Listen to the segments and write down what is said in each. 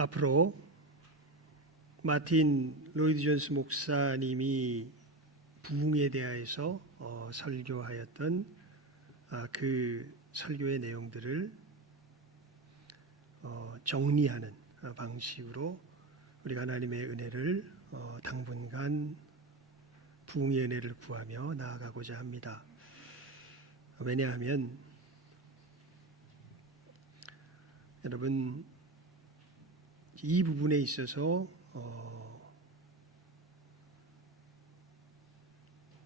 앞으로 마틴 로이드 존스 목사님이 부흥에 대하여서 설교하였던 그 설교의 내용들을 정리하는 방식으로 우리가 하나님의 은혜를 당분간 부흥의 은혜를 구하며 나아가고자 합니다. 왜냐하면 여러분 이 부분에 있어서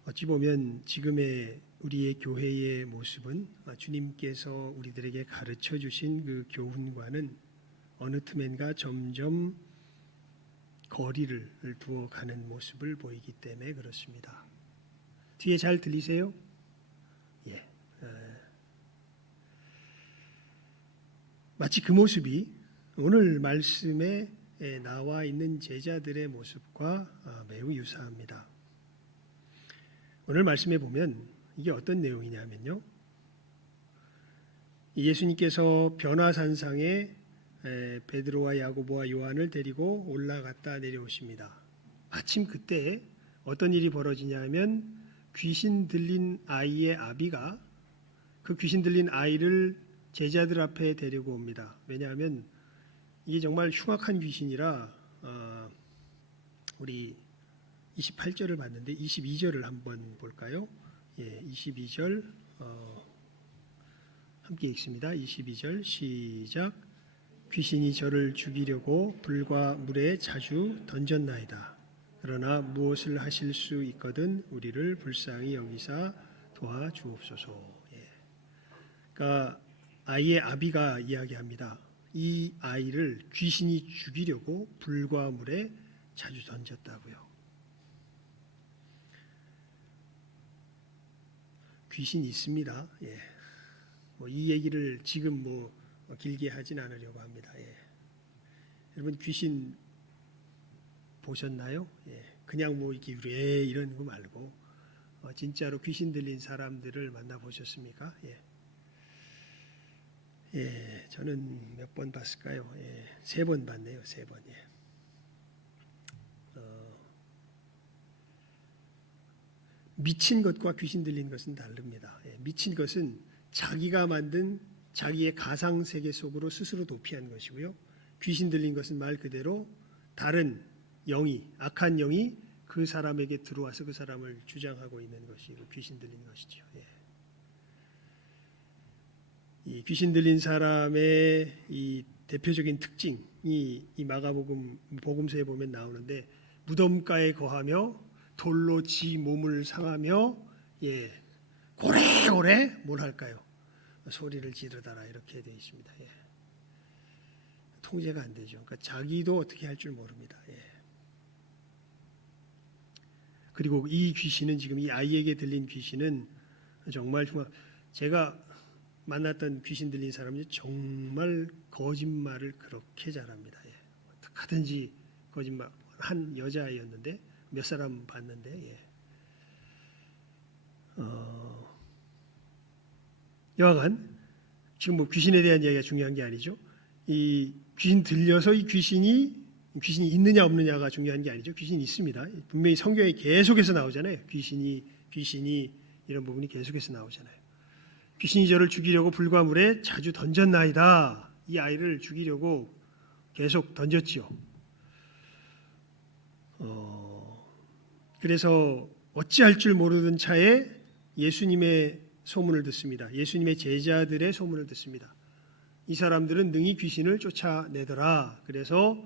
어찌 보면 지금의 우리의 교회의 모습은 주님께서 우리들에게 가르쳐 주신 그 교훈과는 어느 틈엔가 점점 거리를 두어 가는 모습을 보이기 때문에 그렇습니다. 뒤에 잘 들리세요? 예. 마치 그 모습이 오늘 말씀에 나와 있는 제자들의 모습과 매우 유사합니다. 오늘 말씀에 보면 이게 어떤 내용이냐면요, 예수님께서 변화산상에 베드로와 야고보와 요한을 데리고 올라갔다 내려오십니다. 마침 그때 어떤 일이 벌어지냐면 귀신 들린 아이의 아비가 그 귀신 들린 아이를 제자들 앞에 데리고 옵니다. 왜냐하면 이게 정말 흉악한 귀신이라 우리 28절을 봤는데 22절을 한번 볼까요? 예, 22절 함께 읽습니다. 22절 시작. 귀신이 저를 죽이려고 불과 물에 자주 던졌나이다. 그러나 무엇을 하실 수 있거든 우리를 불쌍히 여기사 도와주옵소서. 예. 그러니까 아이의 아비가 이야기합니다. 이 아이를 귀신이 죽이려고 불과 물에 자주 던졌다고요. 귀신이 있습니다. 예. 이 얘기를 지금 길게 하진 않으려고 합니다. 예. 여러분 귀신 보셨나요? 예. 그냥 이렇게 이런 거 말고 진짜로 귀신 들린 사람들을 만나 보셨습니까? 예. 예, 저는 몇 번 봤을까요? 예, 3번 봤네요. 3번. 예. 미친 것과 귀신 들린 것은 다릅니다. 예, 미친 것은 자기가 만든 자기의 가상 세계 속으로 스스로 도피한 것이고요. 귀신 들린 것은 말 그대로 다른 영이, 악한 영이 그 사람에게 들어와서 그 사람을 주장하고 있는 것이 귀신 들린 것이죠. 예. 이 귀신 들린 사람의 이 대표적인 특징이 이 마가복음 복음서에 보면 나오는데, 무덤가에 거하며 돌로 지 몸을 상하며 고래고래 뭘 할까요? 소리를 지르다라 이렇게 되어 있습니다. 예. 통제가 안 되죠. 그러니까 자기도 어떻게 할 줄 모릅니다. 예. 그리고 이 귀신은 지금 이 아이에게 들린 귀신은 정말 제가 만났던 귀신 들린 사람이 정말 거짓말을 그렇게 잘합니다. 예. 어떻게 하든지 거짓말. 한 여자아이였는데 몇 사람 봤는데 여하간 지금 귀신에 대한 이야기가 중요한 게 아니죠. 이 귀신 들려서 이 귀신이 있느냐 없느냐가 중요한 게 아니죠. 귀신이 있습니다. 분명히 성경에 계속해서 나오잖아요. 귀신이 이런 부분이 계속해서 나오잖아요. 귀신이 저를 죽이려고 불과 물에 자주 던졌나이다. 이 아이를 죽이려고 계속 던졌지요. 그래서 어찌할 줄 모르던 차에 예수님의 소문을 듣습니다. 예수님의 제자들의 소문을 듣습니다. 이 사람들은 능히 귀신을 쫓아내더라. 그래서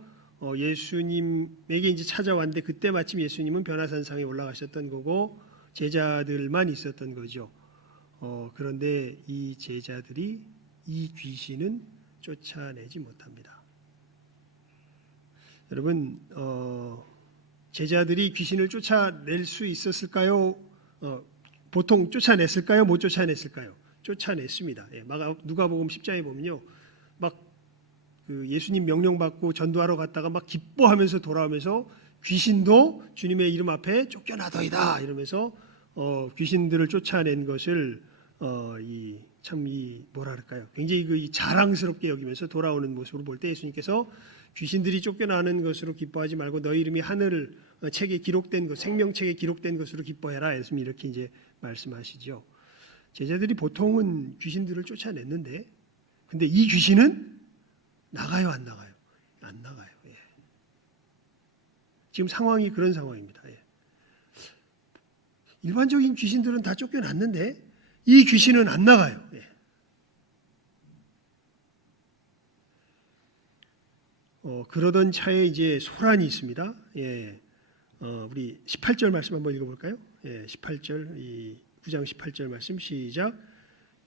예수님에게 이제 찾아왔는데 그때 마침 예수님은 변화산상에 올라가셨던 거고 제자들만 있었던 거죠. 그런데 이 제자들이 이 귀신은 쫓아내지 못합니다. 여러분, 제자들이 귀신을 쫓아낼 수 있었을까요? 보통 쫓아냈을까요? 못 쫓아냈을까요? 쫓아냈습니다. 예, 누가복음 10장에 보면요, 그 예수님 명령 받고 전도하러 갔다가 기뻐하면서 돌아오면서 귀신도 주님의 이름 앞에 쫓겨나더이다 이러면서 귀신들을 쫓아낸 것을 이 참 뭐라 그럴까요? 굉장히 이 자랑스럽게 여기면서 돌아오는 모습을 볼 때 예수님께서 귀신들이 쫓겨나는 것으로 기뻐하지 말고 너희 이름이 하늘 책에 기록된 것, 생명책에 기록된 것으로 기뻐해라. 예수님 이렇게 이제 말씀하시죠. 제자들이 보통은 귀신들을 쫓아냈는데, 근데 이 귀신은 나가요, 안 나가요? 안 나가요. 예. 지금 상황이 그런 상황입니다. 예. 일반적인 귀신들은 다 쫓겨났는데 이 귀신은 안 나가요. 예. 그러던 차에 이제 소란이 있습니다. 예. 우리 18절 말씀 한번 읽어볼까요? 예, 18절, 9장 18절 말씀 시작.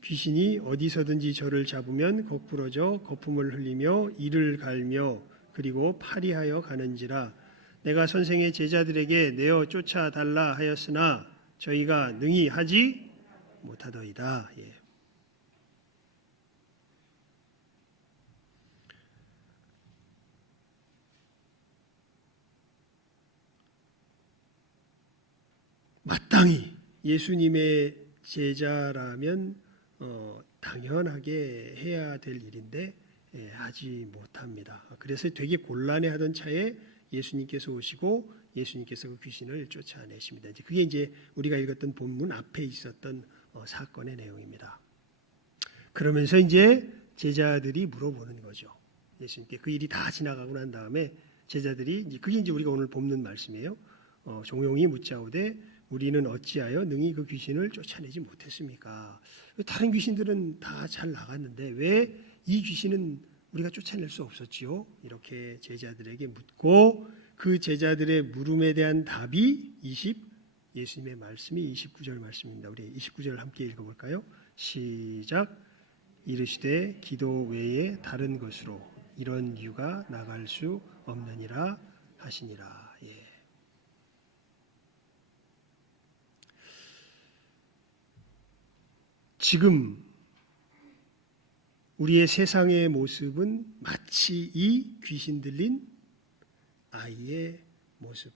귀신이 어디서든지 저를 잡으면 거꾸러져 거품을 흘리며 이를 갈며 그리고 파리하여 가는지라. 내가 선생의 제자들에게 내어 쫓아달라 하였으나 저희가 능히 하지 못하더이다. 예. 마땅히 예수님의 제자라면 당연하게 해야 될 일인데 하지 못합니다. 그래서 되게 곤란해하던 차에 예수님께서 오시고 예수님께서 그 귀신을 쫓아내십니다. 그게 이제 우리가 읽었던 본문 앞에 있었던 사건의 내용입니다. 그러면서 이제 제자들이 물어보는 거죠. 예수님께 그 일이 다 지나가고 난 다음에 제자들이, 그게 이제 우리가 오늘 본문 말씀이에요. 종용이 묻자오되 우리는 어찌하여 능히 그 귀신을 쫓아내지 못했습니까? 다른 귀신들은 다 잘 나갔는데 왜 이 귀신은 우리가 쫓아낼 수 없었지요? 이렇게 제자들에게 묻고 그 제자들의 물음에 대한 답이 예수님의 말씀이 29절 말씀입니다. 우리 29절 함께 읽어볼까요? 시작. 이르시되 기도 외에 다른 것으로 이런 이유가 나갈 수 없느니라 하시니라. 예. 지금 우리의 세상의 모습은 마치 이 귀신 들린 아이의 모습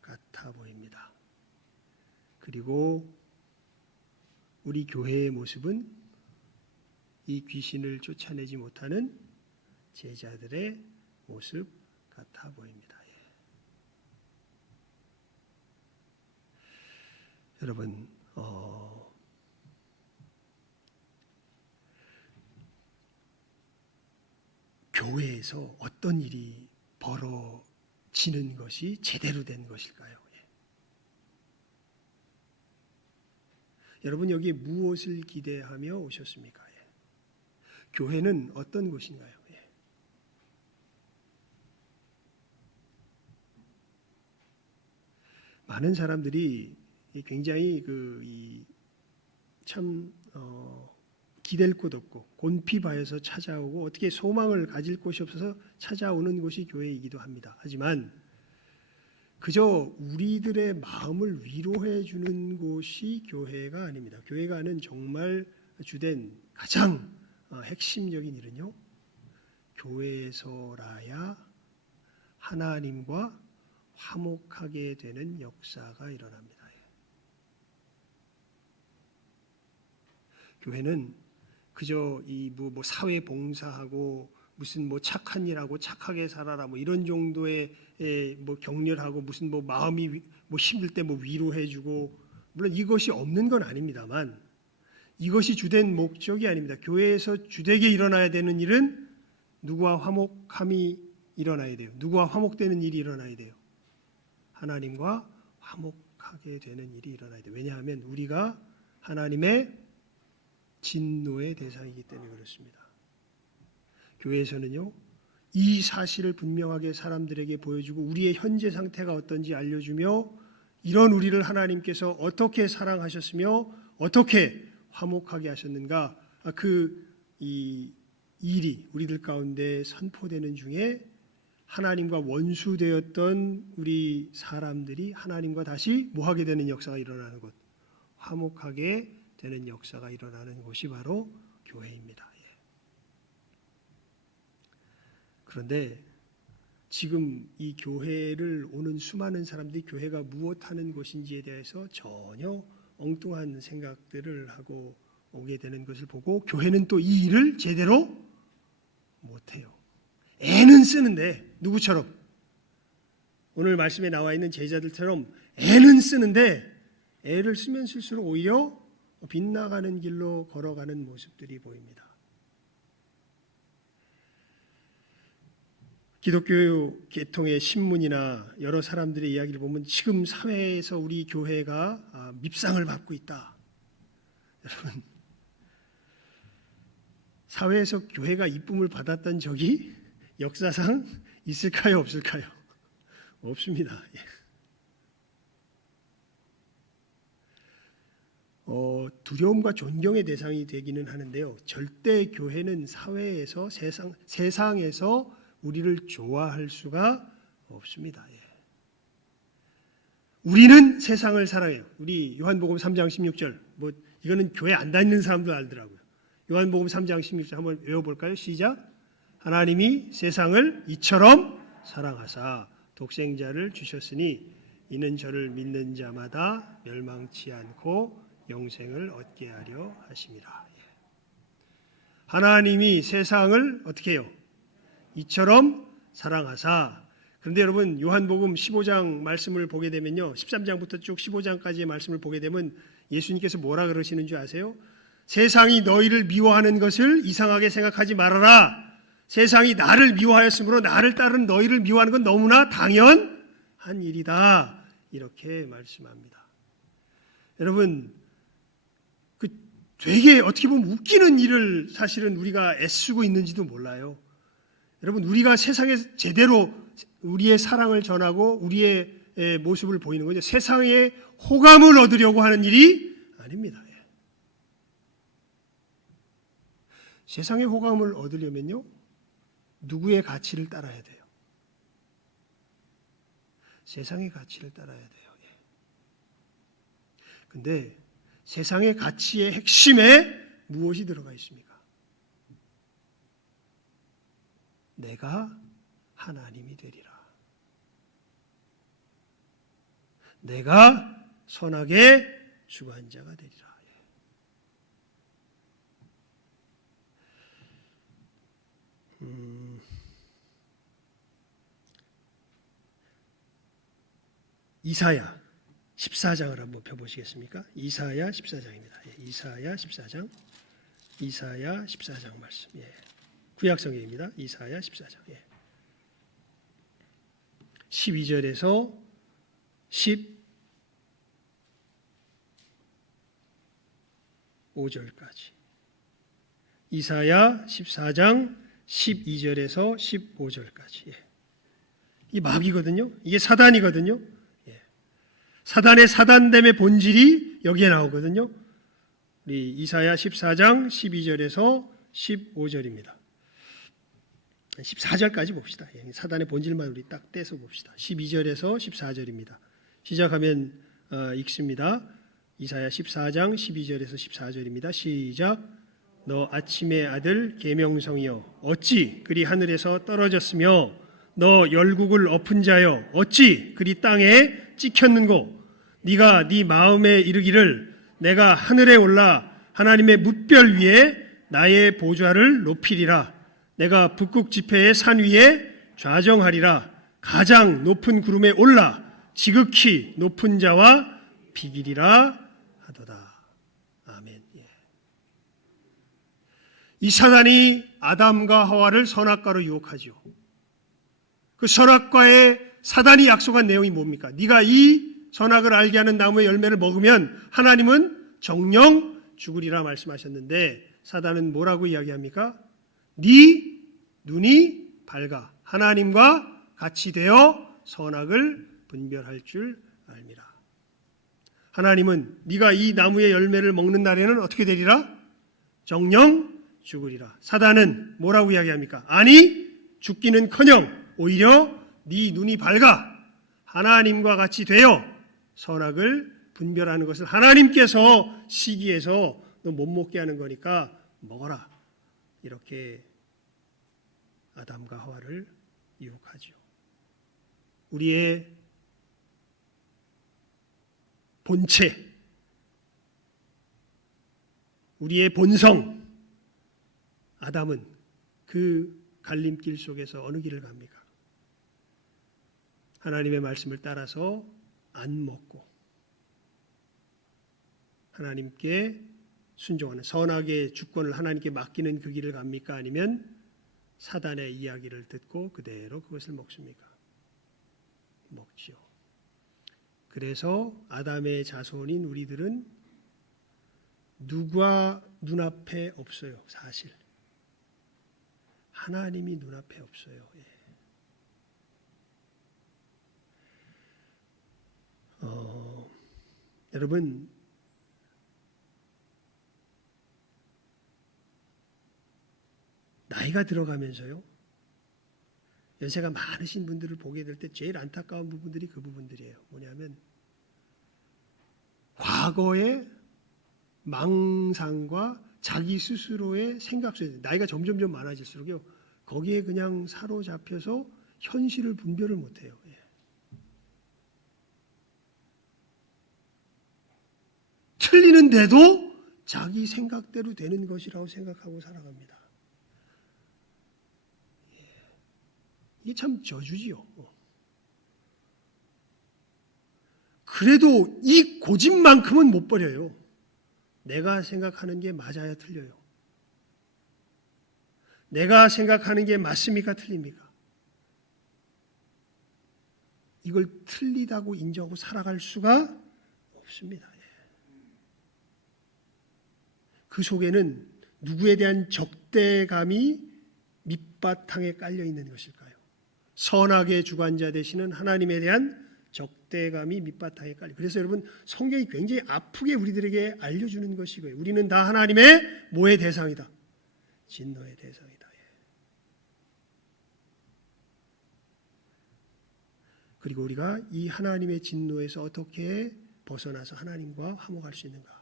같아 보입니다. 그리고 우리 교회의 모습은 이 귀신을 쫓아내지 못하는 제자들의 모습 같아 보입니다. 예. 여러분, 교회에서 어떤 일이 벌어지는 것이 제대로 된 것일까요? 예. 여러분 여기 무엇을 기대하며 오셨습니까? 예. 교회는 어떤 곳인가요? 예. 많은 사람들이 굉장히 참 기댈 곳 없고 곤피바에서 찾아오고 어떻게 소망을 가질 곳이 없어서 찾아오는 곳이 교회이기도 합니다. 하지만 그저 우리들의 마음을 위로해 주는 곳이 교회가 아닙니다. 교회가 하는 정말 주된 가장 핵심적인 일은요, 교회에서라야 하나님과 화목하게 되는 역사가 일어납니다. 교회는 그저 뭐 사회 봉사하고 무슨 뭐 착한 일하고 착하게 살아라 뭐 이런 정도의 뭐 격려하고 무슨 뭐 마음이 뭐 힘들 때 뭐 위로해주고, 물론 이것이 없는 건 아닙니다만 이것이 주된 목적이 아닙니다. 교회에서 주되게 일어나야 되는 일은 누구와 화목함이 일어나야 돼요. 누구와 화목되는 일이 일어나야 돼요. 하나님과 화목하게 되는 일이 일어나야 돼요. 왜냐하면 우리가 하나님의 진노의 대상이기 때문에 그렇습니다. 교회에서는요, 이 사실을 분명하게 사람들에게 보여주고 우리의 현재 상태가 어떤지 알려주며 이런 우리를 하나님께서 어떻게 사랑하셨으며 어떻게 화목하게 하셨는가, 이 일이 우리들 가운데 선포되는 중에 하나님과 원수되었던 우리 사람들이 하나님과 다시 뭐하게 되는 역사가 일어나는 곳, 화목하게 되는 역사가 일어나는 곳이 바로 교회입니다. 그런데 지금 이 교회를 오는 수많은 사람들이 교회가 무엇하는 곳인지에 대해서 전혀 엉뚱한 생각들을 하고 오게 되는 것을 보고 교회는 또 이 일을 제대로 못해요. 애는 쓰는데 누구처럼? 오늘 말씀에 나와 있는 제자들처럼 애는 쓰는데 애를 쓰면 쓸수록 오히려 빗나가는 길로 걸어가는 모습들이 보입니다. 기독교 계통의 신문이나 여러 사람들의 이야기를 보면 지금 사회에서 우리 교회가 밉상을 받고 있다. 여러분, 사회에서 교회가 이쁨을 받았던 적이 역사상 있을까요? 없을까요? 없습니다. 두려움과 존경의 대상이 되기는 하는데요. 절대 교회는 사회에서 세상에서 우리를 좋아할 수가 없습니다. 우리는 세상을 사랑해요. 우리 요한복음 3장 16절. 이거는 교회 안 다니는 사람도 알더라고요. 요한복음 3장 16절 한번 외워볼까요? 시작. 하나님이 세상을 이처럼 사랑하사 독생자를 주셨으니 이는 저를 믿는 자마다 멸망치 않고 영생을 얻게 하려 하심이라. 하나님이 세상을 어떻게 해요? 이처럼 사랑하사. 그런데 여러분 요한복음 15장 말씀을 보게 되면요, 13장부터 쭉 15장까지의 말씀을 보게 되면 예수님께서 뭐라 그러시는 줄 아세요? 세상이 너희를 미워하는 것을 이상하게 생각하지 말아라. 세상이 나를 미워하였으므로 나를 따르는 너희를 미워하는 건 너무나 당연한 일이다. 이렇게 말씀합니다. 여러분, 되게 어떻게 보면 웃기는 일을 사실은 우리가 애쓰고 있는지도 몰라요. 여러분, 우리가 세상에 제대로 우리의 사랑을 전하고 우리의 모습을 보이는 거죠. 세상에 호감을 얻으려고 하는 일이 아닙니다. 세상의 호감을 얻으려면요, 누구의 가치를 따라야 돼요? 세상의 가치를 따라야 돼요. 근데 세상의 가치의 핵심에 무엇이 들어가 있습니까? 내가 하나님이 되리라. 내가 선악의 주관자가 되리라. 이사야 14장을 한번 펴보시겠습니까? 이사야 14장입니다. 이사야 14장. 이사야 14장 말씀. 구약성경입니다. 이사야 14장. 12절에서 15절까지. 이사야 14장 12절에서 15절까지. 이게 마귀거든요. 이게 사단이거든요. 사단의 사단됨의 본질이 여기에 나오거든요. 우리 이사야 14장 12절에서 15절입니다. 14절까지 봅시다. 사단의 본질만 우리 딱 떼서 봅시다. 12절에서 14절입니다. 시작하면 읽습니다. 이사야 14장 12절에서 14절입니다. 시작. 너 아침의 아들 계명성이여 어찌 그리 하늘에서 떨어졌으며 너 열국을 엎은 자여 어찌 그리 땅에 찍혔는고 네가 네 마음에 이르기를 내가 하늘에 올라 하나님의 뭇별 위에 나의 보좌를 높이리라. 내가 북극 지폐의 산 위에 좌정하리라. 가장 높은 구름에 올라 지극히 높은 자와 비기리라 하도다. 아멘. 이 사단이 아담과 하와를 선악과로 유혹하죠. 그 선악과에 사단이 약속한 내용이 뭡니까? 네가 이 선악을 알게 하는 나무의 열매를 먹으면 하나님은 정녕 죽으리라 말씀하셨는데 사단은 뭐라고 이야기합니까? 네 눈이 밝아 하나님과 같이 되어 선악을 분별할 줄 알미라. 하나님은 네가 이 나무의 열매를 먹는 날에는 어떻게 되리라? 정녕 죽으리라. 사단은 뭐라고 이야기합니까? 아니 죽기는커녕 오히려 네 눈이 밝아 하나님과 같이 되어 선악을 분별하는 것을 하나님께서 시기해서 너 못 먹게 하는 거니까 먹어라. 이렇게 아담과 하와를 유혹하죠. 우리의 본체, 우리의 본성 아담은 그 갈림길 속에서 어느 길을 갑니까? 하나님의 말씀을 따라서 안 먹고 하나님께 순종하는 선악의 주권을 하나님께 맡기는 그 길을 갑니까? 아니면 사단의 이야기를 듣고 그대로 그것을 먹습니까? 먹지요. 그래서 아담의 자손인 우리들은 누가 눈앞에 없어요. 사실 하나님이 눈앞에 없어요. 여러분, 나이가 들어가면서요, 연세가 많으신 분들을 보게 될 때 제일 안타까운 부분들이 그 부분들이에요. 뭐냐면 과거의 망상과 자기 스스로의 생각 속에 나이가 점점 많아질수록요, 거기에 그냥 사로잡혀서 현실을 분별을 못해요. 틀리는데도 자기 생각대로 되는 것이라고 생각하고 살아갑니다. 이게 참 저주지요. 그래도 이 고집만큼은 못 버려요. 내가 생각하는 게 맞아야 틀려요. 내가 생각하는 게 맞습니까? 틀립니까? 이걸 틀리다고 인정하고 살아갈 수가 없습니다. 그 속에는 누구에 대한 적대감이 밑바탕에 깔려 있는 것일까요? 선악의 주관자 되시는 하나님에 대한 적대감이 밑바탕에 깔려. 그래서 여러분, 성경이 굉장히 아프게 우리들에게 알려주는 것이고요. 우리는 다 하나님의 뭐의 대상이다? 진노의 대상이다. 그리고 우리가 이 하나님의 진노에서 어떻게 벗어나서 하나님과 화목할 수 있는가?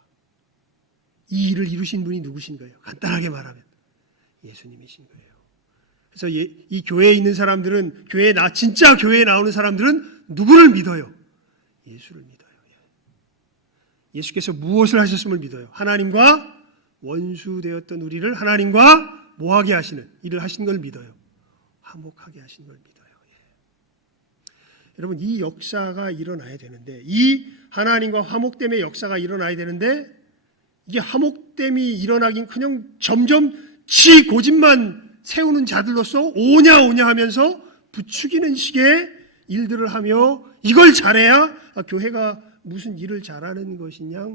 이 일을 이루신 분이 누구신 거예요? 간단하게 말하면 예수님이신 거예요. 그래서 이 교회에 있는 사람들은 진짜 교회에 나오는 사람들은 누구를 믿어요? 예수를 믿어요. 예수께서 무엇을 하셨음을 믿어요? 하나님과 원수되었던 우리를 하나님과 뭐하게 하시는 일을 하신 걸 믿어요. 화목하게 하신 걸 믿어요. 여러분, 이 역사가 일어나야 되는데, 이 하나님과 화목됨의 역사가 일어나야 되는데, 이게 화목됨이 일어나긴 그냥 점점 지 고집만 세우는 자들로서 오냐 하면서 부추기는 식의 일들을 하며 이걸 잘해야 교회가 무슨 일을 잘하는 것이냐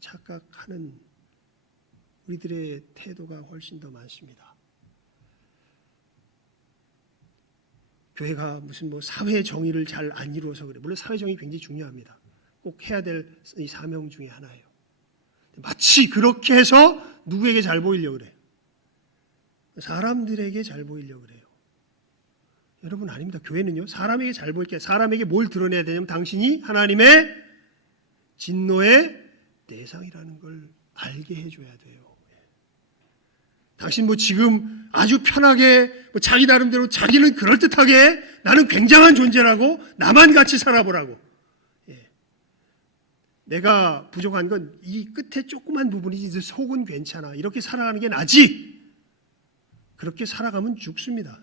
착각하는 우리들의 태도가 훨씬 더 많습니다. 교회가 무슨 사회 정의를 잘 안 이루어서 그래. 물론 사회 정의 굉장히 중요합니다. 꼭 해야 될 이 사명 중에 하나예요. 마치 그렇게 해서 누구에게 잘 보이려고 그래요. 사람들에게 잘 보이려고 그래요. 여러분, 아닙니다. 교회는요, 사람에게 잘 보일 게, 사람에게 뭘 드러내야 되냐면 당신이 하나님의 진노의 대상이라는 걸 알게 해줘야 돼요. 당신 지금 아주 편하게 자기 나름대로 자기는 그럴듯하게 나는 굉장한 존재라고 나만 같이 살아보라고. 내가 부족한 건 이 끝에 조그만 부분이지 속은 괜찮아. 이렇게 살아가는 게 나지. 그렇게 살아가면 죽습니다.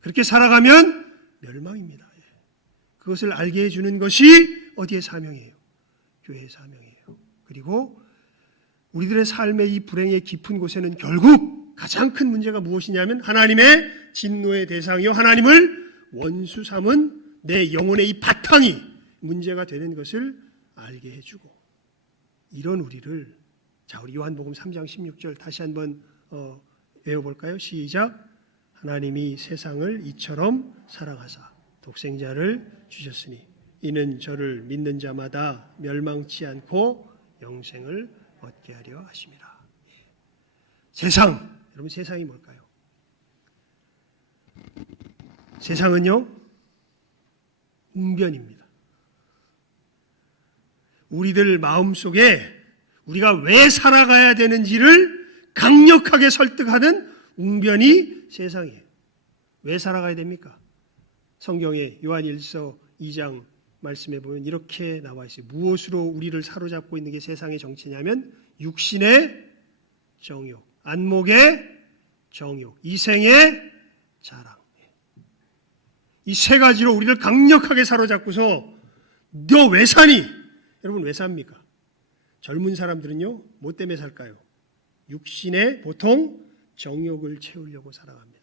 그렇게 살아가면 멸망입니다. 그것을 알게 해주는 것이 어디의 사명이에요? 교회의 사명이에요. 그리고 우리들의 삶의 이 불행의 깊은 곳에는 결국 가장 큰 문제가 무엇이냐면 하나님의 진노의 대상이요, 하나님을 원수 삼은 내 영혼의 이 바탕이 문제가 되는 것을 알게 해주고, 이런 우리를, 자, 우리 요한복음 3장 16절 다시 한번 외워볼까요? 시작. 하나님이 세상을 이처럼 사랑하사 독생자를 주셨으니 이는 저를 믿는 자마다 멸망치 않고 영생을 얻게 하려 하심이라. 세상, 여러분, 세상이 뭘까요? 세상은요, 웅변입니다. 우리들 마음속에 우리가 왜 살아가야 되는지를 강력하게 설득하는 웅변이 세상이에요. 왜 살아가야 됩니까? 성경에 요한일서 2장 말씀에 보면 이렇게 나와 있어요. 무엇으로 우리를 사로잡고 있는 게 세상의 정치냐면 육신의 정욕, 안목의 정욕, 이생의 자랑. 이 세 가지로 우리를 강력하게 사로잡고서 너 왜 사니? 여러분 왜 삽니까? 젊은 사람들은요, 뭐 때문에 살까요? 육신의 보통 정욕을 채우려고 살아갑니다.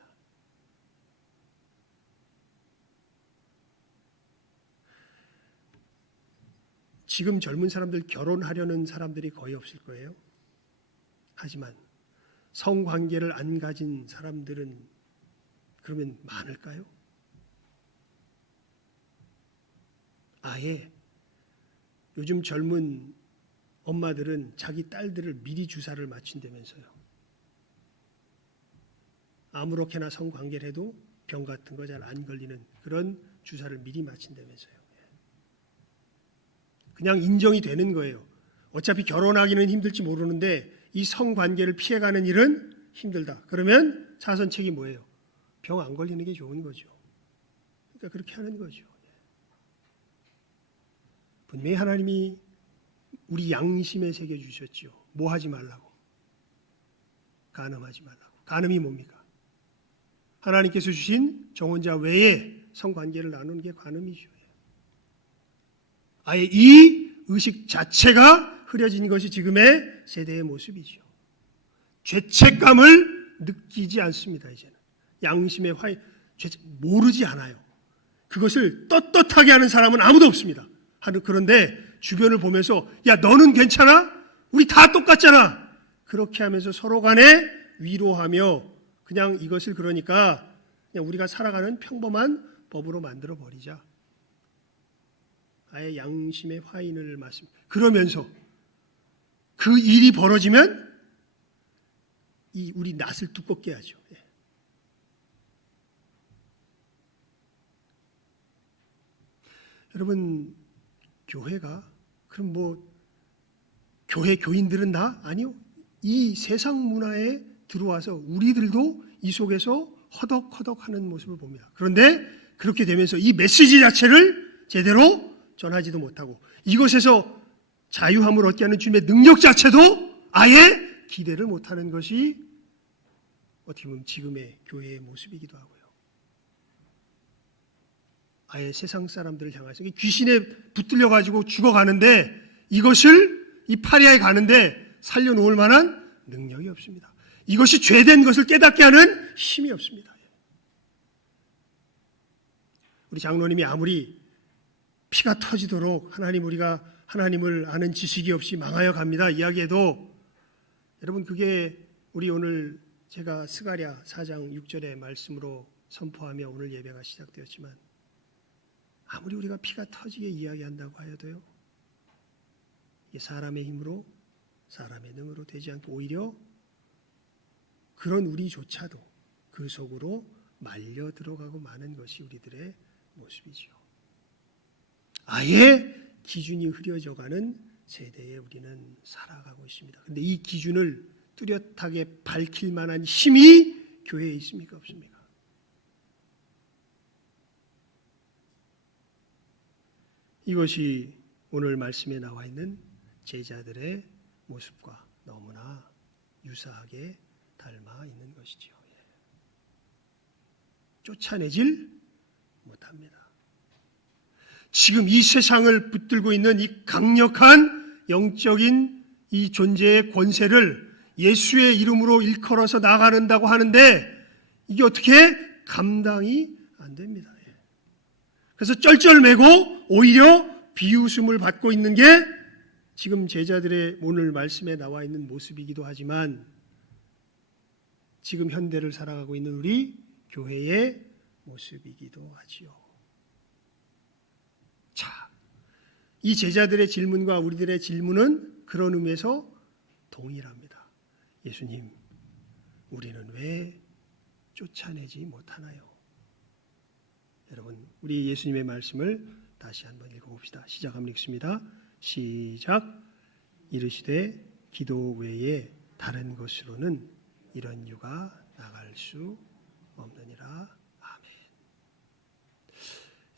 지금 젊은 사람들 결혼하려는 사람들이 거의 없을 거예요. 하지만 성관계를 안 가진 사람들은 그러면 많을까요? 아예 요즘 젊은 엄마들은 자기 딸들을 미리 주사를 맞춘다면서요. 아무렇게나 성관계를 해도 병 같은 거 잘 안 걸리는 그런 주사를 미리 맞춘다면서요. 그냥 인정이 되는 거예요. 어차피 결혼하기는 힘들지 모르는데 이 성관계를 피해가는 일은 힘들다. 그러면 차선책이 뭐예요? 병 안 걸리는 게 좋은 거죠. 그러니까 그렇게 하는 거죠. 분명히 하나님이 우리 양심에 새겨주셨죠. 뭐 하지 말라고? 간음하지 말라고. 간음이 뭡니까? 하나님께서 주신 정혼자 외에 성관계를 나누는 게 간음이죠. 아예 이 의식 자체가 흐려진 것이 지금의 세대의 모습이죠. 죄책감을 느끼지 않습니다. 이제는 양심의 모르지 않아요. 그것을 떳떳하게 하는 사람은 아무도 없습니다. 그런데 주변을 보면서 야 너는 괜찮아? 우리 다 똑같잖아. 그렇게 하면서 서로 간에 위로하며 그냥 이것을 그러니까 그냥 우리가 살아가는 평범한 법으로 만들어 버리자. 아예 양심의 화인을 맞습니다. 그러면서 그 일이 벌어지면 우리 낯을 두껍게 하죠. 여러분 교회가 그럼 뭐 교회 교인들은 다 아니요. 이 세상 문화에 들어와서 우리들도 이 속에서 허덕허덕하는 모습을 봅니다. 그런데 그렇게 되면서 이 메시지 자체를 제대로 전하지도 못하고 이것에서 자유함을 얻게 하는 주님의 능력 자체도 아예 기대를 못하는 것이 어떻게 보면 지금의 교회의 모습이기도 하고요. 아예 세상 사람들을 향해서 귀신에 붙들려 가지고 죽어가는데 이것을 이 파리아에 가는데 살려놓을 만한 능력이 없습니다. 이것이 죄된 것을 깨닫게 하는 힘이 없습니다. 우리 장로님이 아무리 피가 터지도록 우리가 하나님을 아는 지식이 없이 망하여 갑니다 이야기해도 여러분 그게 우리 오늘 제가 스가랴 4장 6절의 말씀으로 선포하며 오늘 예배가 시작되었지만 아무리 우리가 피가 터지게 이야기한다고 하여도요 이게 사람의 힘으로 사람의 능으로 되지 않고 오히려 그런 우리조차도 그 속으로 말려 들어가고 마는 것이 우리들의 모습이죠. 아예 기준이 흐려져가는 세대에 우리는 살아가고 있습니다. 그런데 이 기준을 뚜렷하게 밝힐 만한 힘이 교회에 있습니까? 없습니까? 이것이 오늘 말씀에 나와 있는 제자들의 모습과 너무나 유사하게 닮아 있는 것이죠. 쫓아내질 못합니다. 지금 이 세상을 붙들고 있는 이 강력한 영적인 이 존재의 권세를 예수의 이름으로 일컬어서 나가는다고 하는데 이게 어떻게 감당이 안 됩니다. 그래서 쩔쩔매고 오히려 비웃음을 받고 있는 게 지금 제자들의 오늘 말씀에 나와 있는 모습이기도 하지만 지금 현대를 살아가고 있는 우리 교회의 모습이기도 하지요. 자, 이 제자들의 질문과 우리들의 질문은 그런 의미에서 동일합니다. 예수님, 우리는 왜 쫓아내지 못하나요? 여러분, 우리 예수님의 말씀을 다시 한번 읽어봅시다. 시작 한번 읽습니다. 시작. 이르시되 기도 외에 다른 것으로는 이런 유가 나갈 수 없느니라. 아멘.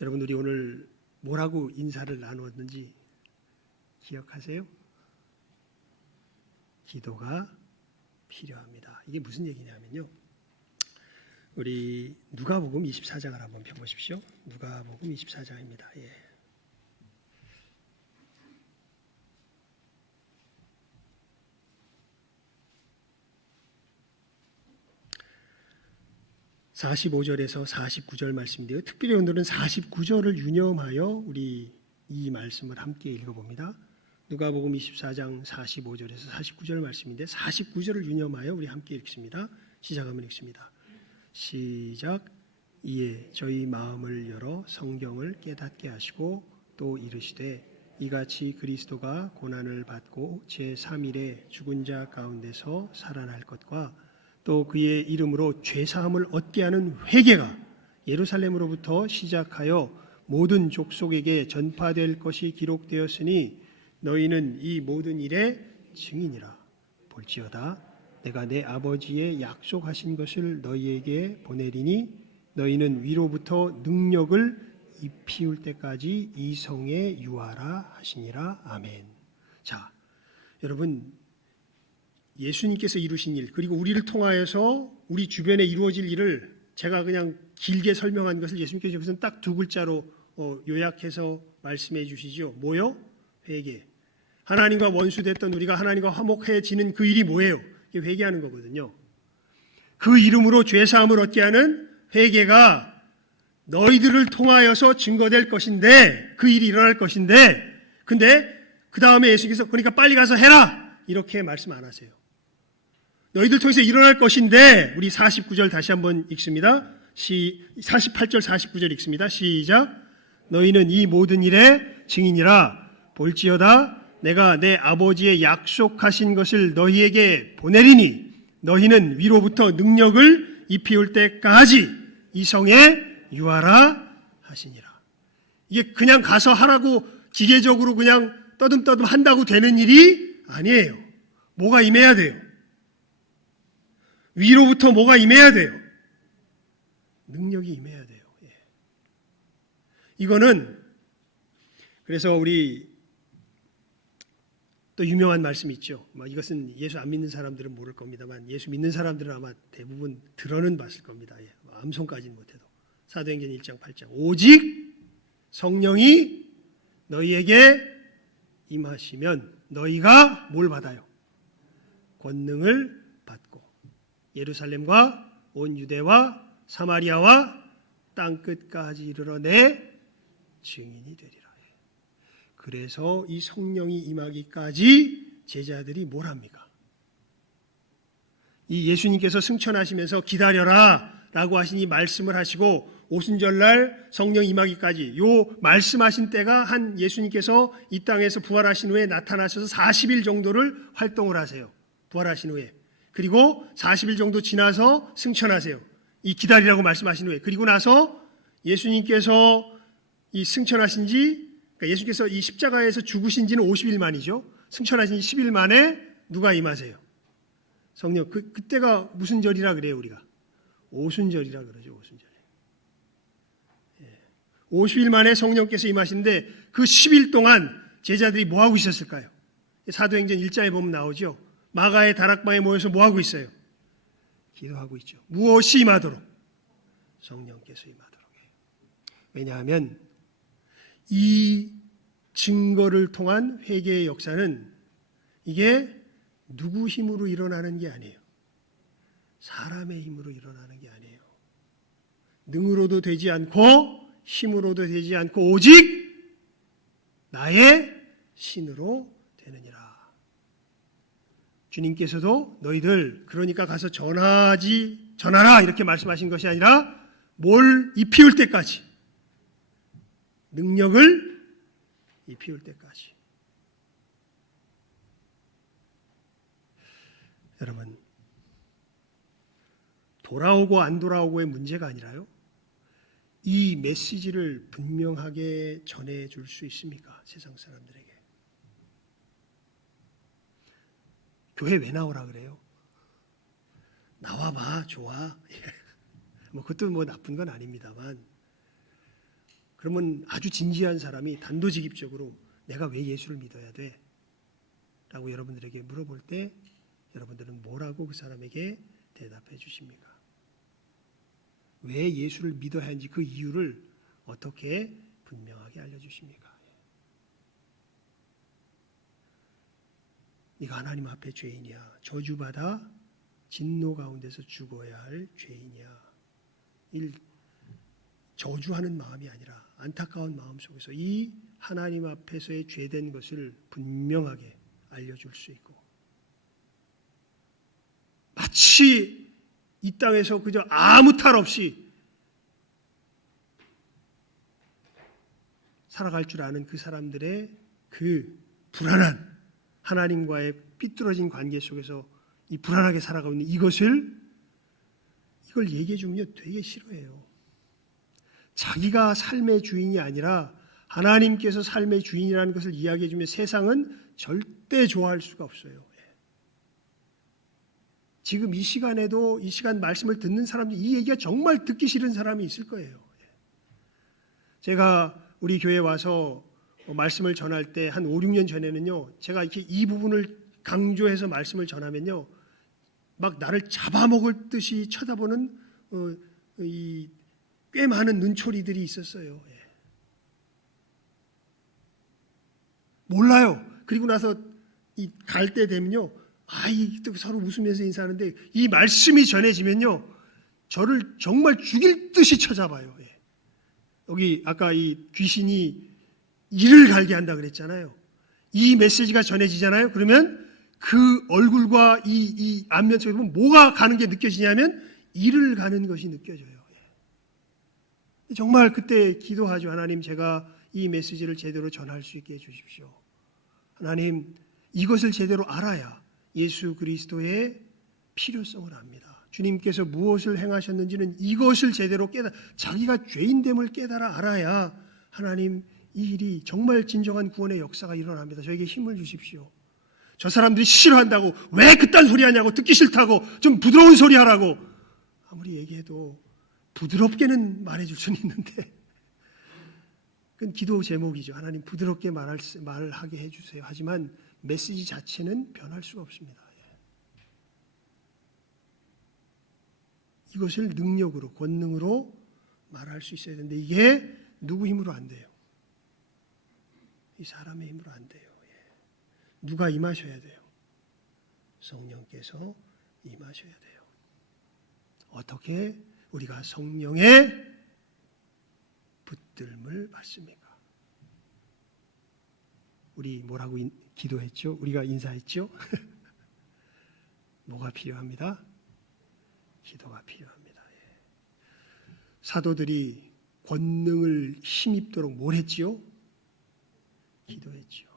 여러분, 우리 오늘 뭐라고 인사를 나누었는지 기억하세요? 기도가 필요합니다. 이게 무슨 얘기냐면요. 우리 누가복음 24장을 한번 펴보십시오. 누가복음 24장입니다. 예. (45절에서) (49절) 말씀인데요. 특별히 오늘은 (49절을) 유념하여 우리 이 말씀을 함께 읽어봅니다. 누가복음 24장 (45절에서) (49절) 말씀인데 49절을 유념하여 우리 함께 읽습니다. 시작하면 읽습니다. 시작. 이에 저희 마음을 열어 성경을 깨닫게 하시고 또 이르시되 이같이 그리스도가 고난을 받고 제3일에 죽은 자 가운데서 살아날 것과 또 그의 이름으로 죄사함을 얻게 하는 회개가 예루살렘으로부터 시작하여 모든 족속에게 전파될 것이 기록되었으니 너희는 이 모든 일의 증인이라. 볼지어다 내가 내 아버지의 약속하신 것을 너희에게 보내리니 너희는 위로부터 능력을 입히울 때까지 이 성에 유하라 하시니라. 아멘. 자, 여러분, 예수님께서 이루신 일, 그리고 우리를 통하여서 우리 주변에 이루어질 일을 제가 그냥 길게 설명한 것을 예수님께서 여기서는 딱 두 글자로 요약해서 말씀해 주시죠. 뭐요? 회개. 하나님과 원수됐던 우리가 하나님과 화목해지는 그 일이 뭐예요? 회개하는 거거든요. 그 이름으로 죄사함을 얻게 하는 회개가 너희들을 통하여서 증거될 것인데, 그 일이 일어날 것인데, 근데 그 다음에 예수께서 그러니까 빨리 가서 해라 이렇게 말씀 안 하세요. 너희들 통해서 일어날 것인데, 우리 49절 다시 한번 읽습니다. 48절 49절 읽습니다. 시작. 너희는 이 모든 일의 증인이라. 볼지어다 내가 내 아버지의 약속하신 것을 너희에게 보내리니 너희는 위로부터 능력을 입히울 때까지 이 성에 유하라 하시니라. 이게 그냥 가서 하라고 기계적으로 그냥 떠듬떠듬 한다고 되는 일이 아니에요. 뭐가 임해야 돼요? 위로부터 뭐가 임해야 돼요? 능력이 임해야 돼요. 예. 이거는 그래서 우리 또 유명한 말씀이 있죠. 이것은 예수 안 믿는 사람들은 모를 겁니다만 예수 믿는 사람들은 아마 대부분 들어는 봤을 겁니다. 예. 암송까지는 못해도. 사도행전 1장 8장. 오직 성령이 너희에게 임하시면 너희가 뭘 받아요? 권능을 받고 예루살렘과 온 유대와 사마리아와 땅끝까지 이르러 내 증인이 되리라. 그래서 이 성령이 임하기까지 제자들이 뭘 합니까? 이 예수님께서 승천하시면서 기다려라 라고 하신 이 말씀을 하시고 오순절날 성령 임하기까지 요 말씀하신 때가 한 예수님께서 이 땅에서 부활하신 후에 나타나셔서 40일 정도를 활동을 하세요. 부활하신 후에. 그리고 40일 정도 지나서 승천하세요. 이 기다리라고 말씀하신 후에. 그리고 나서 예수님께서 이 승천하신 지, 그러니까 예수께서 이 십자가에서 죽으신 지는 50일 만이죠. 승천하신 지 10일 만에 누가 임하세요? 성령. 그때가 무슨 절이라 그래요, 우리가? 오순절이라 그러죠, 오순절. 50일 만에 성령께서 임하시는데 그 10일 동안 제자들이 뭐 하고 있었을까요? 사도행전 1장에 보면 나오죠. 마가의 다락방에 모여서 뭐 하고 있어요? 기도하고 있죠. 무엇이 임하도록? 성령께서 임하도록. 왜냐하면 이 증거를 통한 회개의 역사는 이게 누구 힘으로 일어나는 게 아니에요. 사람의 힘으로 일어나는 게 아니에요. 능으로도 되지 않고 힘으로도 되지 않고 오직 나의 신으로 되느니라. 주님께서도 너희들 그러니까 가서 전하라 이렇게 말씀하신 것이 아니라 뭘 입히울 때까지, 능력을 입히울 때까지. 여러분, 돌아오고 안 돌아오고의 문제가 아니라요, 이 메시지를 분명하게 전해줄 수 있습니까? 세상 사람들에게. 교회 왜 나오라 그래요? 나와봐, 좋아. 그것도 나쁜 건 아닙니다만, 그러면 아주 진지한 사람이 단도직입적으로 내가 왜 예수를 믿어야 돼? 라고 여러분들에게 물어볼 때 여러분들은 뭐라고 그 사람에게 대답해 주십니까? 왜 예수를 믿어야 하는지 그 이유를 어떻게 분명하게 알려주십니까? 네가 하나님 앞에 죄인이야. 저주받아 진노 가운데서 죽어야 할 죄인이야. 저주하는 마음이 아니라 안타까운 마음 속에서 이 하나님 앞에서의 죄된 것을 분명하게 알려줄 수 있고, 마치 이 땅에서 그저 아무 탈 없이 살아갈 줄 아는 그 사람들의 그 불안한 하나님과의 삐뚤어진 관계 속에서 이 불안하게 살아가고 있는 이걸 얘기해 주면 되게 싫어해요. 자기가 삶의 주인이 아니라 하나님께서 삶의 주인이라는 것을 이야기해 주면 세상은 절대 좋아할 수가 없어요. 지금 이 시간에도 이 시간 말씀을 듣는 사람들, 이 얘기가 정말 듣기 싫은 사람이 있을 거예요. 제가 우리 교회에 와서 말씀을 전할 때 한 5, 6년 전에는요, 제가 이렇게 이 부분을 강조해서 말씀을 전하면요, 막 나를 잡아먹을 듯이 쳐다보는 꽤 많은 눈초리들이 있었어요. 몰라요. 그리고 나서 갈 때 되면요, 또 서로 웃으면서 인사하는데 이 말씀이 전해지면요, 저를 정말 죽일 듯이 쳐잡아요. 여기 아까 이 귀신이 이를 갈게 한다 그랬잖아요. 이 메시지가 전해지잖아요. 그러면 그 얼굴과 이 안면 속에 보면 뭐가 가는 게 느껴지냐면 이를 가는 것이 느껴져요. 정말 그때 기도하죠. 하나님, 제가 이 메시지를 제대로 전할 수 있게 해주십시오. 하나님, 이것을 제대로 알아야 예수 그리스도의 필요성을 압니다. 주님께서 무엇을 행하셨는지는 이것을 제대로 자기가 죄인됨을 깨달아 알아야 하나님, 이 일이 정말 진정한 구원의 역사가 일어납니다. 저에게 힘을 주십시오. 저 사람들이 싫어한다고, 왜 그딴 소리 하냐고, 듣기 싫다고, 좀 부드러운 소리 하라고 아무리 얘기해도 부드럽게는 말해줄 수는 있는데, 그건 기도 제목이죠. 하나님, 부드럽게 말하게 해주세요. 하지만 메시지 자체는 변할 수가 없습니다. 이것을 능력으로, 권능으로 말할 수 있어야 되는데 이게 누구 힘으로 안 돼요. 이 사람의 힘으로 안 돼요. 누가 임하셔야 돼요. 성령께서 임하셔야 돼요. 어떻게 우리가 성령의 붙들음을 받습니까? 우리 뭐라고 기도했죠? 우리가 인사했죠? 뭐가 필요합니다? 기도가 필요합니다. 사도들이 권능을 힘입도록 뭘 했지요? 기도했지요.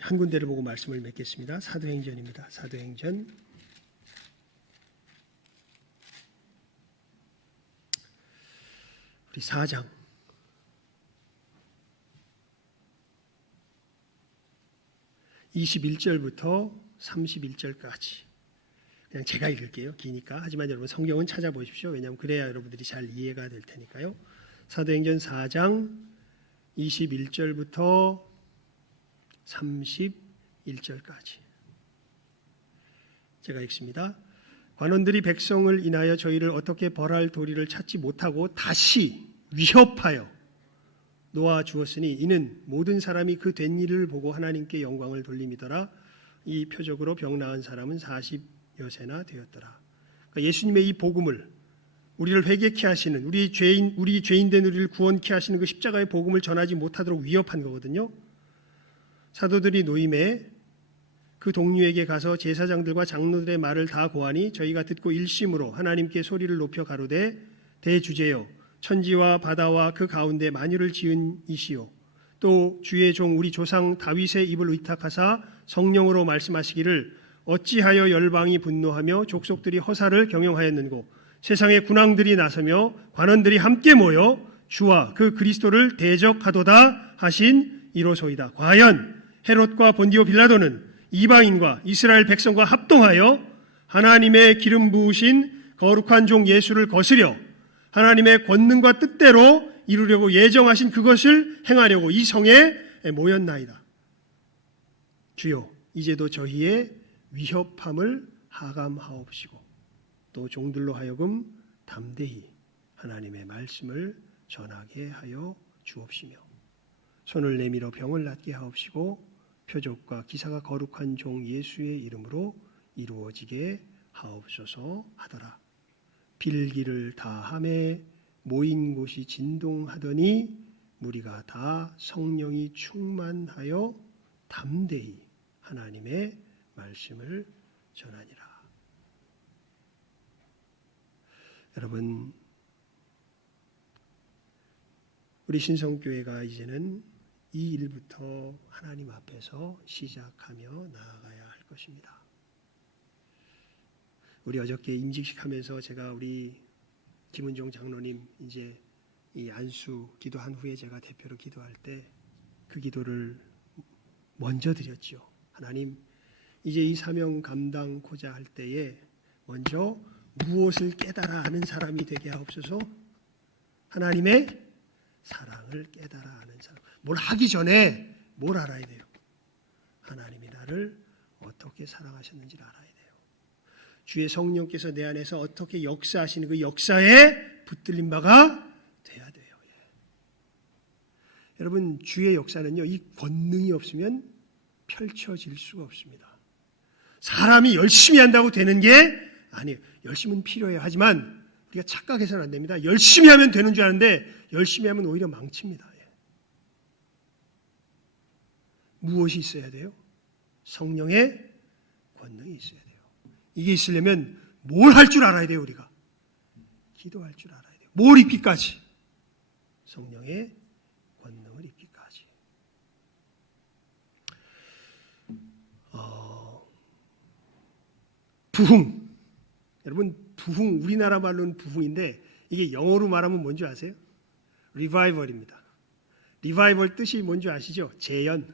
한 군데를 보고 말씀을 맺겠습니다. 사도행전입니다. 사도행전 4장 21절부터 31절까지 그냥 제가 읽을게요. 기니까. 하지만 여러분 성경은 찾아보십시오. 왜냐하면 그래야 여러분들이 잘 이해가 될 테니까요. 사도행전 4장 21절부터 31절까지 제가 읽습니다. 관원들이 백성을 인하여 저희를 어떻게 벌할 도리를 찾지 못하고 다시 위협하여 놓아 주었으니 이는 모든 사람이 그 된 일을 보고 하나님께 영광을 돌림이더라. 이 표적으로 병 나은 사람은 40여세나 되었더라. 그러니까 예수님의 이 복음을 우리를 회개케 하시는 우리 죄인된 우리를 구원케 하시는 그 십자가의 복음을 전하지 못하도록 위협한 거거든요. 사도들이 노임에 그 동료에게 가서 제사장들과 장로들의 말을 다 고하니 저희가 듣고 일심으로 하나님께 소리를 높여 가로되 대주제여 천지와 바다와 그 가운데 만유를 지은 이시오 또 주의 종 우리 조상 다윗의 입을 의탁하사 성령으로 말씀하시기를 어찌하여 열방이 분노하며 족속들이 허사를 경영하였는고 세상의 군왕들이 나서며 관원들이 함께 모여 주와 그 그리스도를 대적하도다 하신 이로소이다. 과연 헤롯과 본디오 빌라도는 이방인과 이스라엘 백성과 합동하여 하나님의 기름 부으신 거룩한 종 예수를 거스려 하나님의 권능과 뜻대로 이루려고 예정하신 그것을 행하려고 이 성에 모였나이다. 주여 이제도 저희의 위협함을 하감하옵시고 또 종들로 하여금 담대히 하나님의 말씀을 전하게 하여 주옵시며 손을 내밀어 병을 낫게 하옵시고 표적과 기사가 거룩한 종 예수의 이름으로 이루어지게 하옵소서 하더라. 빌기를 다함에 모인 곳이 진동하더니 무리가 다 성령이 충만하여 담대히 하나님의 말씀을 전하니라. 여러분, 우리 신성교회가 이제는 이 일부터 하나님 앞에서 시작하며 나아가야 할 것입니다. 우리 어저께 임직식 하면서 제가 우리 김은종 장로님 이제 이 안수 기도한 후에 제가 대표로 기도할 때 그 기도를 먼저 드렸죠. 하나님, 이제 이 사명 감당코자 할 때에 먼저 무엇을 깨달아 아는 사람이 되게 하옵소서. 하나님의 사랑을 깨달아 아는 사람. 뭘 하기 전에 뭘 알아야 돼요? 하나님이 나를 어떻게 사랑하셨는지를 알아야 돼요. 주의 성령께서 내 안에서 어떻게 역사하시는 그 역사에 붙들린 바가 돼야 돼요. 예. 여러분, 주의 역사는요, 이 권능이 없으면 펼쳐질 수가 없습니다. 사람이 열심히 한다고 되는 게 아니에요. 열심은 필요해요. 하지만 우리가 착각해서는 안 됩니다. 열심히 하면 되는 줄 아는데 열심히 하면 오히려 망칩니다. 예. 무엇이 있어야 돼요? 성령의 권능이 있어야 돼요. 이게 있으려면 뭘 할 줄 알아야 돼요. 우리가 기도할 줄 알아야 돼요. 뭘 입기까지? 성령의 권능을 입기까지. 부흥. 여러분, 부흥, 우리나라 말로는 부흥인데 이게 영어로 말하면 뭔지 아세요? 리바이벌입니다. 리바이벌 뜻이 뭔지 아시죠? 재현.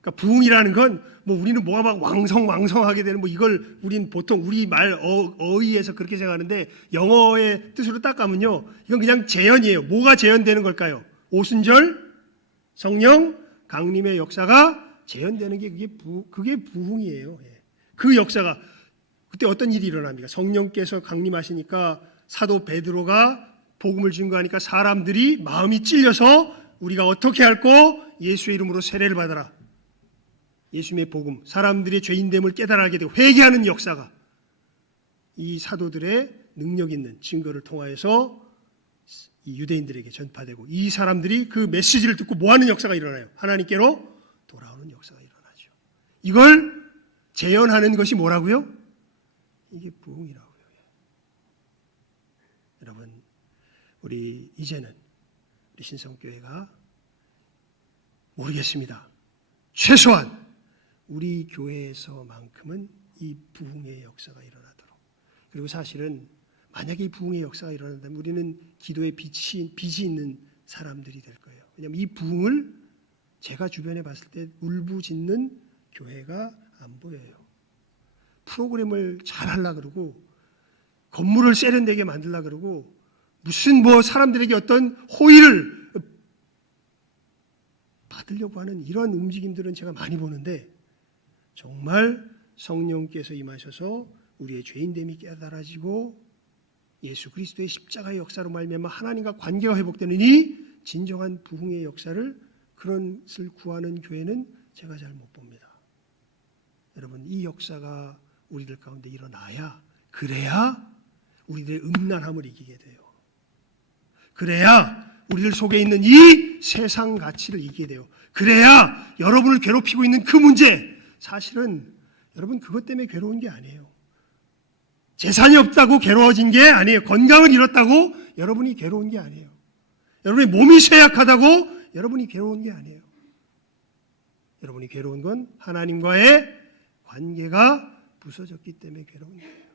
그러니까 부흥이라는 건 뭐 우리는 뭐가 막 왕성하게 되는 뭐 이걸 우린 보통 우리 말 어휘에서 그렇게 생각하는데 영어의 뜻으로 딱 가면요, 이건 그냥 재현이에요. 뭐가 재현되는 걸까요? 오순절, 성령, 강림의 역사가 재현되는 게 그게 부흥이에요. 예. 그 역사가 그때 어떤 일이 일어납니까? 성령께서 강림하시니까 사도 베드로가 복음을 증거하니까 사람들이 마음이 찔려서 우리가 어떻게 할꼬? 예수의 이름으로 세례를 받아라. 예수님의 복음, 사람들의 죄인됨을 깨달아게 되고 회개하는 역사가 이 사도들의 능력 있는 증거를 통하여서 이 유대인들에게 전파되고 이 사람들이 그 메시지를 듣고 뭐하는 역사가 일어나요? 하나님께로 돌아오는 역사가 일어나죠. 이걸 재현하는 것이 뭐라고요? 이게 부흥이라고요. 여러분, 우리 이제는 우리 신성교회가 모르겠습니다. 최소한 우리 교회에서만큼은 이 부흥의 역사가 일어나도록. 그리고 사실은 만약에 이 부흥의 역사가 일어난다면 우리는 기도의 빛이 있는 사람들이 될 거예요. 왜냐하면 이 부흥을 제가 주변에 봤을 때 울부짖는 교회가 안 보여요. 프로그램을 잘 하려고 그러고 건물을 세련되게 만들려고 그러고 무슨 뭐 사람들에게 어떤 호의를 받으려고 하는 이런 움직임들은 제가 많이 보는데 정말 성령께서 임하셔서 우리의 죄인됨이 깨달아지고 예수 그리스도의 십자가의 역사로 말미암아 하나님과 관계가 회복되는 이 진정한 부흥의 역사를 그런 것을 구하는 교회는 제가 잘 못 봅니다. 여러분, 이 역사가 우리들 가운데 일어나야, 그래야 우리들의 음란함을 이기게 돼요. 그래야 우리들 속에 있는 이 세상 가치를 이기게 돼요. 그래야 여러분을 괴롭히고 있는 그 문제, 사실은 여러분 그것 때문에 괴로운 게 아니에요. 재산이 없다고 괴로워진 게 아니에요. 건강을 잃었다고 여러분이 괴로운 게 아니에요. 여러분의 몸이 쇠약하다고 여러분이 괴로운 게 아니에요. 여러분이 괴로운 건 하나님과의 관계가 부서졌기 때문에 괴로운 거예요.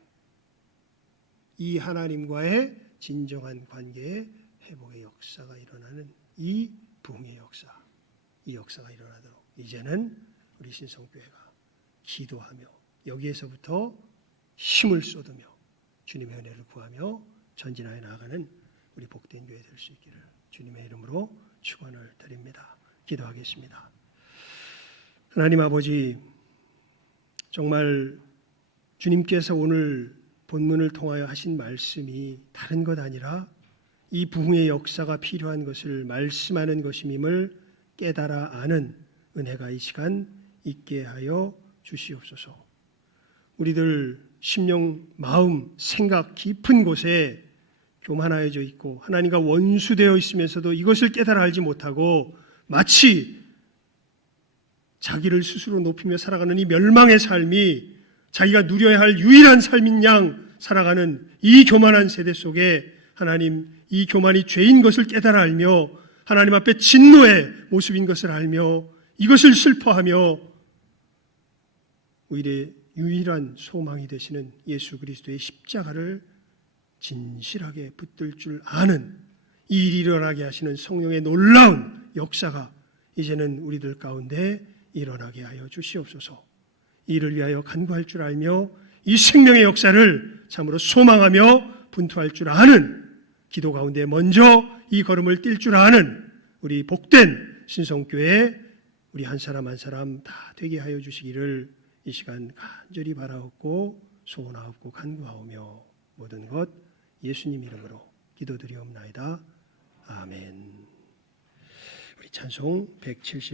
이 하나님과의 진정한 관계의 회복의 역사가 일어나는 이 부흥의 역사, 이 역사가 일어나도록 이제는 우리 신성교회가 기도하며 여기에서부터 힘을 쏟으며 주님의 은혜를 구하며 전진하여 나아가는 우리 복된 교회 될 수 있기를 주님의 이름으로 축원을 드립니다. 기도하겠습니다. 하나님 아버지, 정말 주님께서 오늘 본문을 통하여 하신 말씀이 다른 것 아니라 이 부흥의 역사가 필요한 것을 말씀하는 것임을 깨달아 아는 은혜가 이 시간 있게 하여 주시옵소서. 우리들 심령, 마음, 생각 깊은 곳에 교만하여져 있고 하나님과 원수되어 있으면서도 이것을 깨달아 알지 못하고 마치 자기를 스스로 높이며 살아가는 이 멸망의 삶이 자기가 누려야 할 유일한 삶인 양 살아가는 이 교만한 세대 속에 하나님, 이 교만이 죄인 것을 깨달아 알며 하나님 앞에 진노의 모습인 것을 알며 이것을 슬퍼하며 오히려 유일한 소망이 되시는 예수 그리스도의 십자가를 진실하게 붙들 줄 아는 이 일이 일어나게 하시는 성령의 놀라운 역사가 이제는 우리들 가운데 일어나게 하여 주시옵소서. 이를 위하여 간구할 줄 알며 이 생명의 역사를 참으로 소망하며 분투할 줄 아는, 기도 가운데 먼저 이 걸음을 뛸 줄 아는 우리 복된 신성교회 우리 한 사람 한 사람 다 되게 하여 주시기를 이 시간 간절히 바라옵고 소원하옵고 간구하오며 모든 것 예수님 이름으로 기도드리옵나이다. 아멘. 우리 찬송 170